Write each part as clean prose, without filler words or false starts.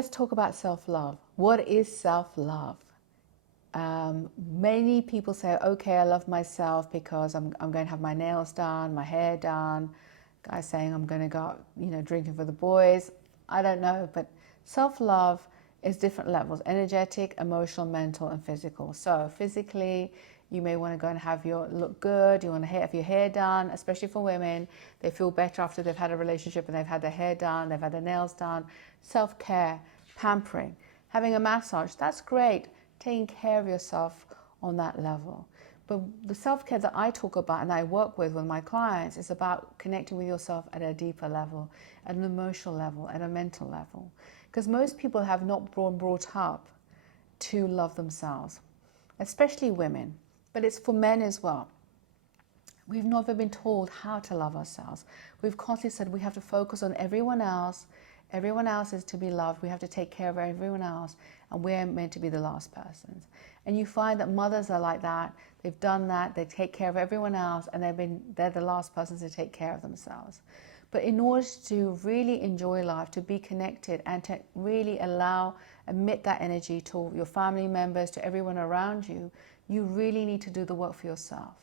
let's talk about self-love. What is self-love? Many people say, okay, I love myself because I'm going to have my nails done, my hair done. Guys saying I'm going to go out, drinking for the boys. I don't know, but self-love is different levels: energetic, emotional, mental, and physical. So physically, you may want to go and have your look good. You want to have your hair done, especially for women. They feel better after they've had a relationship and they've had their hair done, they've had their nails done. Self-care, pampering, having a massage, that's great. Taking care of yourself on that level. But the self-care that I talk about and I work with my clients is about connecting with yourself at a deeper level, at an emotional level, at a mental level. Because most people have not been brought up to love themselves, especially women, but it's for men as well. We've never been told how to love ourselves. We've constantly said we have to focus on everyone else. Everyone else is to be loved. We have to take care of everyone else, and we're meant to be the last persons. And you find that mothers are like that. They've done that. They take care of everyone else, and they're the last persons to take care of themselves. But in order to really enjoy life, to be connected, and to really emit that energy to your family members, to everyone around you, you really need to do the work for yourself.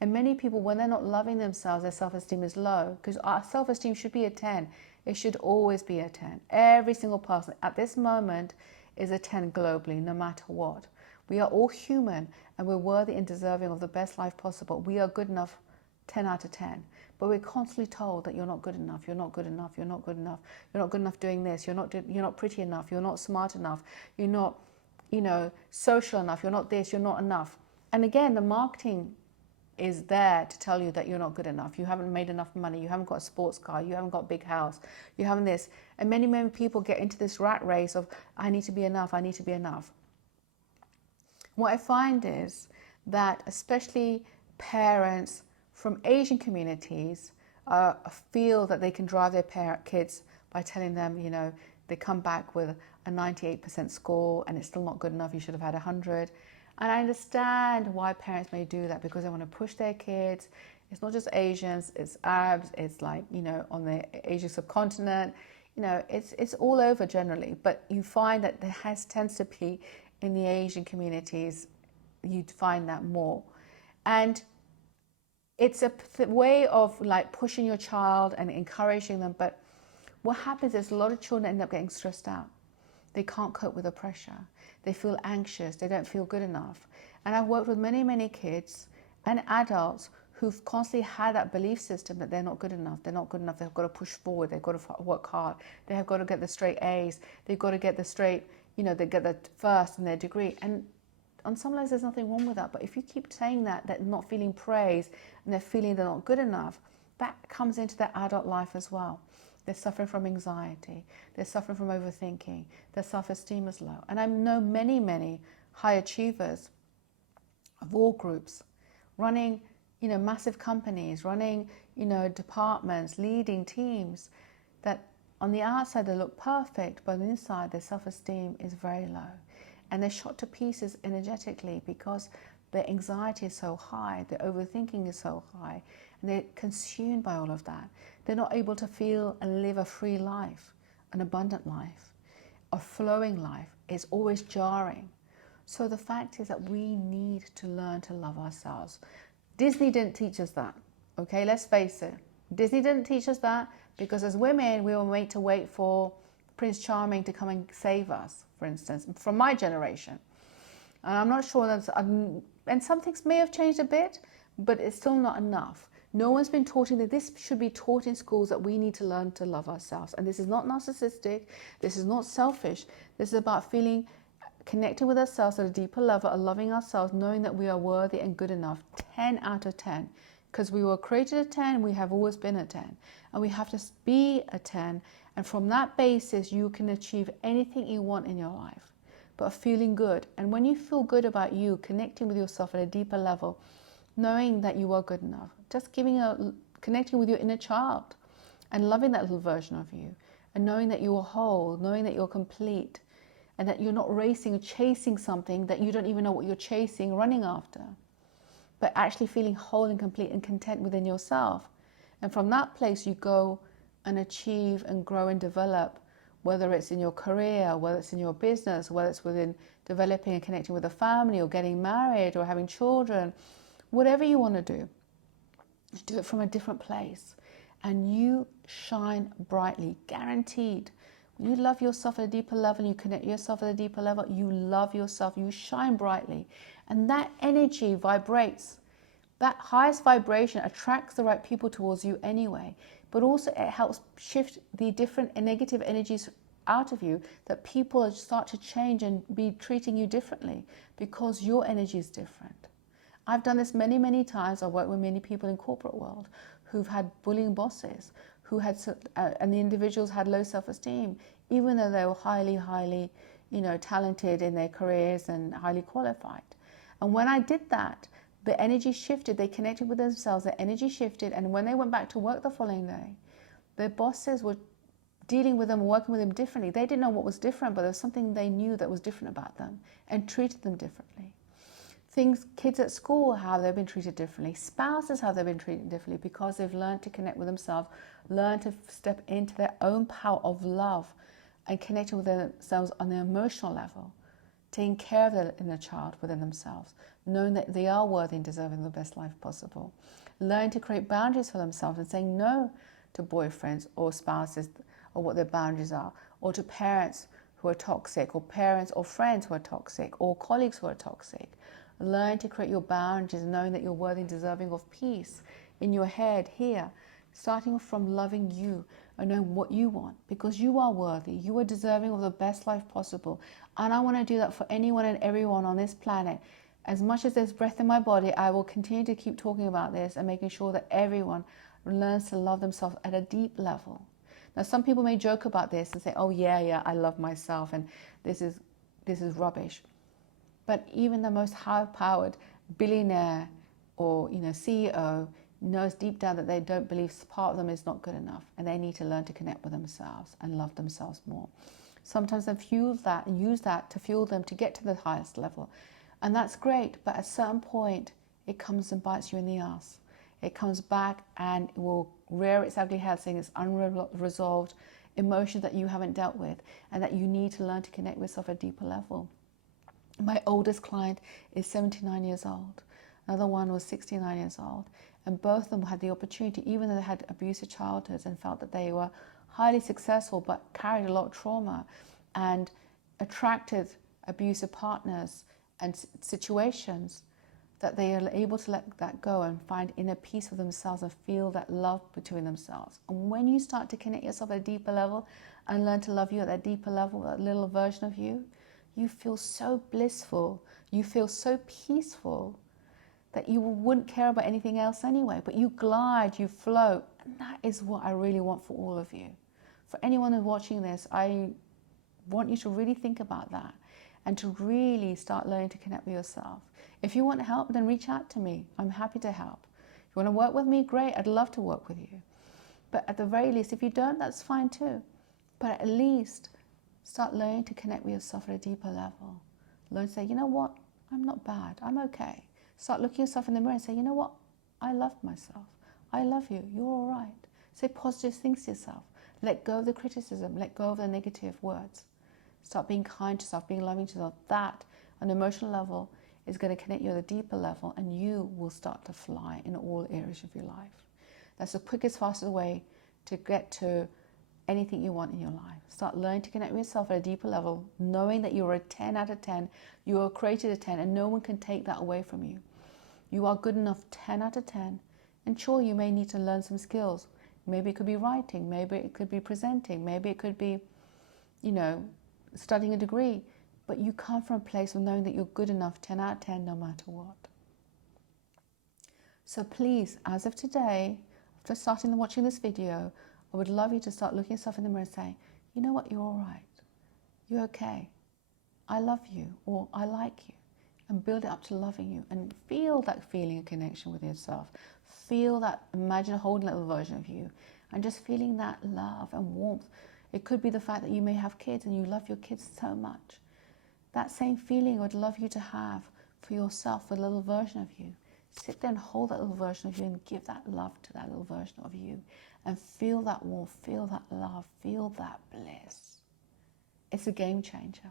And many people, when they're not loving themselves, their self-esteem is low, because our self-esteem should be a 10. It should always be a 10. Every single person at this moment is a 10 globally, no matter what. We are all human, and we're worthy and deserving of the best life possible. We are good enough, 10 out of 10. But we're constantly told that you're not good enough, you're not good enough, you're not good enough, you're not good enough doing this, you're not pretty enough, you're not smart enough, you're not, social enough, you're not this, you're not enough. And again, the marketing is there to tell you that you're not good enough. You haven't made enough money. You haven't got a sports car. You haven't got a big house. You haven't this. And many people get into this rat race of, I need to be enough. I need to be enough. What I find is that especially parents from Asian communities feel that they can drive their kids by telling them, they come back with a 98% score and it's still not good enough. You should have had 100. And I understand why parents may do that, because they want to push their kids. It's not just Asians, it's Arabs, it's like, on the Asian subcontinent, it's all over generally. But you find that tends to be in the Asian communities, you'd find that more. And it's a way of like pushing your child and encouraging them. But what happens is a lot of children end up getting stressed out. They can't cope with the pressure. They feel anxious. They don't feel good enough. And I've worked with many kids and adults who've constantly had that belief system that they're not good enough. They're not good enough. They've got to push forward. They've got to work hard. They have got to get the straight A's. They've got to get the straight, they get the first in their degree. And on some levels, there's nothing wrong with that. But if you keep saying that, they're not feeling praise and they're feeling they're not good enough, that comes into their adult life as well. They're suffering from anxiety. They're suffering from overthinking. Their self-esteem is low. And I know many high achievers of all groups running, massive companies, running, departments, leading teams, that on the outside they look perfect, but on the inside their self-esteem is very low. And they're shot to pieces energetically because their anxiety is so high, their overthinking is so high, and they're consumed by all of that. They're not able to feel and live a free life, an abundant life, a flowing life. It's always jarring. So the fact is that we need to learn to love ourselves. Disney didn't teach us that, okay? Let's face it. Disney didn't teach us that because as women, we were made to wait for Prince Charming to come and save us, for instance, from my generation. And I'm not sure that's, and some things may have changed a bit, but it's still not enough. No one's been taught that this should be taught in schools, that we need to learn to love ourselves. And this is not narcissistic. This is not selfish. This is about feeling connected with ourselves at a deeper level, of loving ourselves, knowing that we are worthy and good enough. 10 out of 10. Because we were created a 10, we have always been a 10. And we have to be a 10. And from that basis, you can achieve anything you want in your life. But feeling good. And when you feel good about you, connecting with yourself at a deeper level, knowing that you are good enough, just connecting with your inner child and loving that little version of you, and knowing that you are whole, knowing that you're complete, and that you're not racing or chasing something that you don't even know what you're chasing, running after, but actually feeling whole and complete and content within yourself. And from that place, you go and achieve and grow and develop whether it's in your career, whether it's in your business, whether it's within developing and connecting with a family or getting married or having children, whatever you want to do it from a different place. And you shine brightly, guaranteed. When you love yourself at a deeper level, you connect yourself at a deeper level, you love yourself, you shine brightly. And that energy vibrates. That highest vibration attracts the right people towards you anyway. But also it helps shift the different negative energies out of you, that people start to change and be treating you differently because your energy is different. I've done this many, many times. I've worked with many people in corporate world who've had bullying bosses, and the individuals had low self-esteem, even though they were highly, talented in their careers and highly qualified. And when I did that, the energy shifted. They connected with themselves. Their energy shifted, and when they went back to work the following day, their bosses were dealing with them, working with them differently. They didn't know what was different, but there was something they knew that was different about them and treated them differently. Kids at school, how they've been treated differently. Spouses, how they've been treated differently because they've learned to connect with themselves, learned to step into their own power of love and connecting with themselves on the emotional level, taking care of their inner child within themselves, knowing that they are worthy and deserving the best life possible, learning to create boundaries for themselves and saying no to boyfriends or spouses or what their boundaries are, or to parents who are toxic, or parents or friends who are toxic, or colleagues who are toxic. Learn to create your boundaries, knowing that you're worthy and deserving of peace in your head here, starting from loving you and knowing what you want, because you are worthy, you are deserving of the best life possible. And I want to do that for anyone and everyone on this planet. As much as there's breath in my body, I will continue to keep talking about this and making sure that everyone learns to love themselves at a deep level. Now, some people may joke about this and say, oh yeah, I love myself and this is rubbish. But even the most high-powered billionaire or CEO knows deep down that they don't believe part of them is not good enough, and they need to learn to connect with themselves and love themselves more. Sometimes they fuel that and use that to fuel them to get to the highest level, and that's great. But at a certain point, it comes and bites you in the ass. It comes back and it will rear its ugly head, saying it's unresolved emotions that you haven't dealt with, and that you need to learn to connect with yourself at a deeper level. My oldest client is 79 years old. Another one was 69 years old. And both of them had the opportunity, even though they had abusive childhoods and felt that they were highly successful but carried a lot of trauma and attracted abusive partners and situations, that they are able to let that go and find inner peace with themselves and feel that love between themselves. And when you start to connect yourself at a deeper level and learn to love you at that deeper level, that little version of you, you feel so blissful, you feel so peaceful that you wouldn't care about anything else anyway, but you glide, you float, and that is what I really want for all of you. For anyone who's watching this, I want you to really think about that and to really start learning to connect with yourself. If you want help, then reach out to me. I'm happy to help. If you want to work with me, great, I'd love to work with you. But at the very least, if you don't, that's fine too. But at least start learning to connect with yourself at a deeper level. Learn to say, you know what, I'm not bad, I'm okay. Start looking yourself in the mirror and say, you know what, I love myself. I love you, you're all right. Say positive things to yourself. Let go of the criticism, let go of the negative words. Start being kind to yourself, being loving to yourself. That, on an emotional level, is going to connect you at a deeper level, and you will start to fly in all areas of your life. That's the quickest, fastest way to get to anything you want in your life. Start learning to connect with yourself at a deeper level, knowing that you're a 10 out of 10. You are created a 10, and no one can take that away from you. You are good enough 10 out of 10. And sure, you may need to learn some skills. Maybe it could be writing, maybe it could be presenting, maybe it could be, studying a degree. But you come from a place of knowing that you're good enough 10 out of 10 no matter what. So please, as of today, after starting watching this video, I would love you to start looking yourself in the mirror and say, you know what, you're all right. You're okay. I love you, or I like you. And build it up to loving you, and feel that feeling of connection with yourself. Feel that, imagine holding a little version of you and just feeling that love and warmth. It could be the fact that you may have kids and you love your kids so much. That same feeling I would love you to have for yourself, for a little version of you. Sit there and hold that little version of you and give that love to that little version of you. And feel that warmth, feel that love, feel that bliss. It's a game changer.